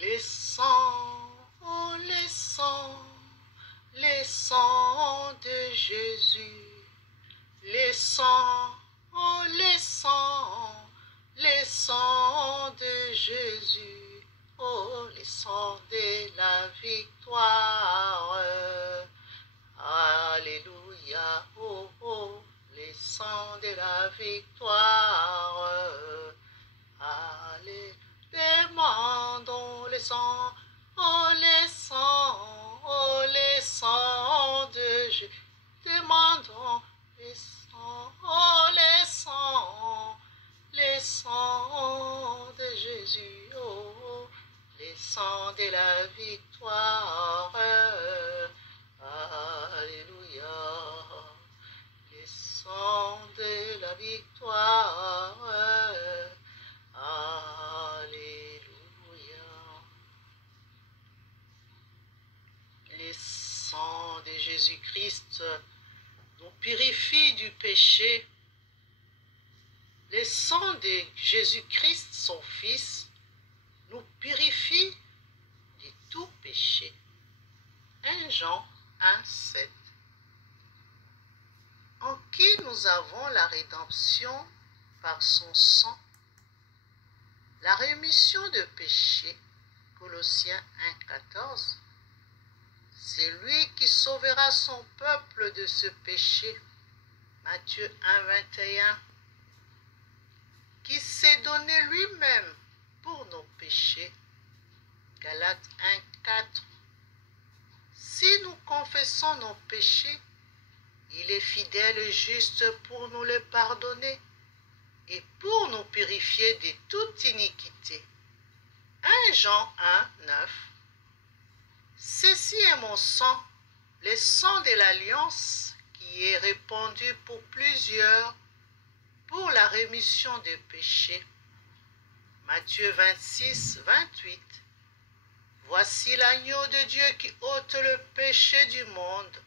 Les sangs, oh les sangs de Jésus. Les sangs, oh les sangs de Jésus. Oh, les sangs de la victoire. Alléluia, oh, oh, les sangs de la victoire. Allez, demandons les sangs, oh les sangs de Jésus. Demandons les sangs, oh les sangs de Jésus, oh, les sangs de la victoire. Alléluia, les sangs de la victoire. Alléluia. Les sangs de Jésus-Christ nous purifient du péché. Les sangs de Jésus-Christ, son Fils, nous purifient de tout péché. 1 Jean 1,7. En qui nous avons la rédemption par son sang, la rémission de péché. Colossiens 1,14. C'est lui qui sauvera son peuple de ce péché. Matthieu 1,21. Qui s'est donné lui-même pour nos péchés. Galates 1,4. Si nous confessons nos péchés, il est fidèle et juste pour nous les pardonner et pour nous purifier de toute iniquité. 1 Jean 1,9. Ceci est mon sang, le sang de l'alliance qui est répandu pour plusieurs pour la rémission des péchés. Matthieu 26,28. Voici l'agneau de Dieu qui ôte le péché du monde.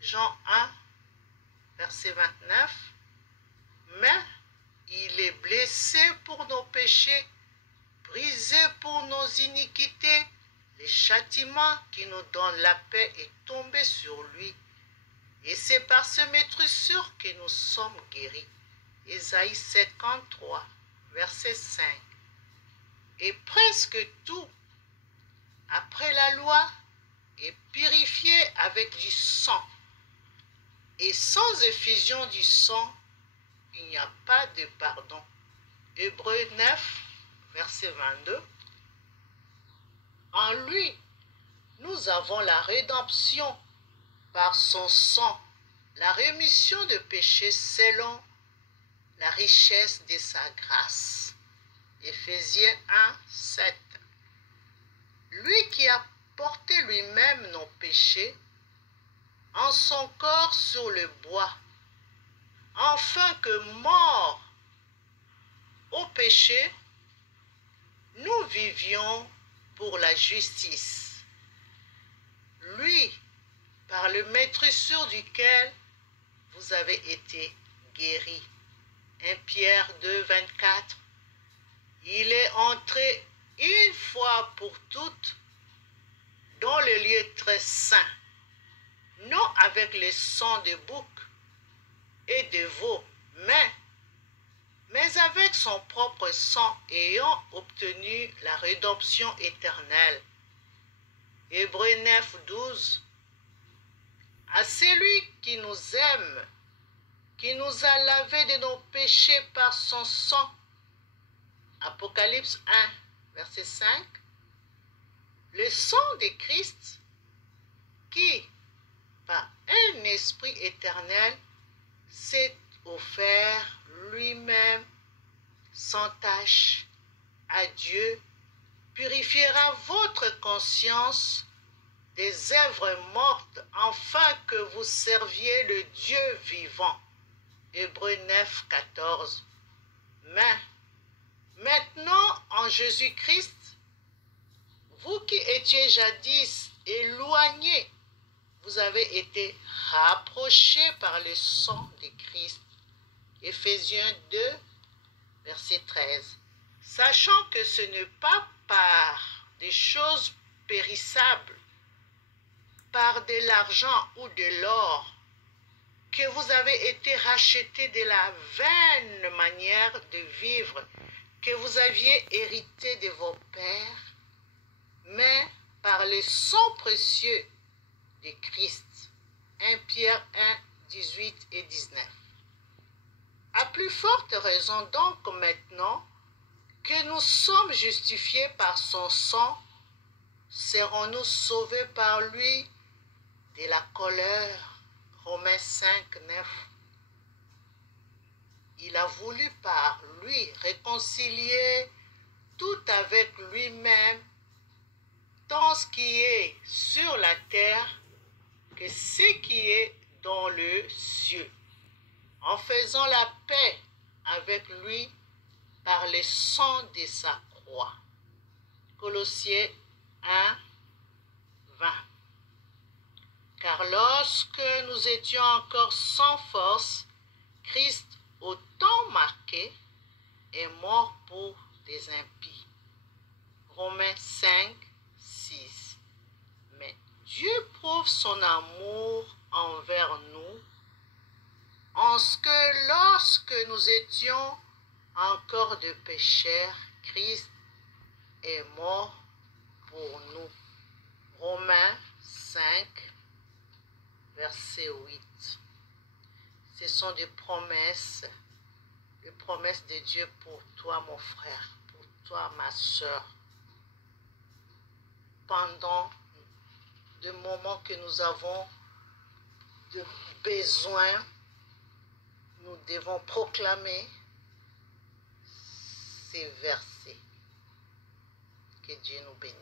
Jean 1, verset 29. Mais il est blessé pour nos péchés, brisé pour nos iniquités. Le châtiment qui nous donne la paix est tombé sur lui. Et c'est par ce maîtrissure que nous sommes guéris. Ésaïe 53, verset 5. Et presque tout, après la loi, est purifié avec du sang. Et sans effusion du sang, il n'y a pas de pardon. Hébreux 9, verset 22. En lui, nous avons la rédemption par son sang, la rémission de péchés selon la richesse de sa grâce. Éphésiens 1, 7. Lui qui a porté lui-même nos péchés en son corps sur le bois, afin que morts au péché, nous vivions pour la justice. Lui, par le maîtrissure duquel vous avez été guéris. 1 Pierre 2, 24. Il est entré une fois pour toutes dans le lieu très saint, non avec le sang de bouc et de veau, mais avec son propre sang, ayant obtenu la rédemption éternelle. Hébreux 9, 12. À celui qui nous aime, qui nous a lavés de nos péchés par son sang. Apocalypse 1, verset 5. Le sang de Christ qui, par un esprit éternel, s'est offert lui-même sans tache à Dieu, purifiera votre conscience des œuvres mortes, afin que vous serviez le Dieu vivant. Hébreux 9, 14. Mais maintenant, en Jésus-Christ, vous qui étiez jadis éloignés, vous avez été rapprochés par le sang de Christ. Éphésiens 2, verset 13. Sachant que ce n'est pas par des choses périssables, par de l'argent ou de l'or, que vous avez été rachetés de la vaine manière de vivre que vous aviez hérité de vos pères, mais par le sang précieux de Christ. 1 Pierre 1, 18 et 19. À plus forte raison donc maintenant que nous sommes justifiés par son sang, serons-nous sauvés par lui de la colère. Romains 5, 9. Il a voulu par lui réconcilier tout avec lui-même, tant ce qui est sur la terre que ce qui est dans le ciel, en faisant la paix avec lui par le sang de sa croix. Colossiens 1, 20. Car lorsque nous étions encore sans force, Christ, au temps marqué, est mort pour des impies. Romains 5, 6. Mais Dieu prouve son amour envers nous, en ce que lorsque nous étions encore de pécheurs, Christ est mort pour nous. Romains 5, verset 8. Ce sont des promesses de Dieu pour toi, mon frère, pour toi, ma soeur. Pendant le moment que nous avons de besoin, nous devons proclamer ces versets. Que Dieu nous bénisse.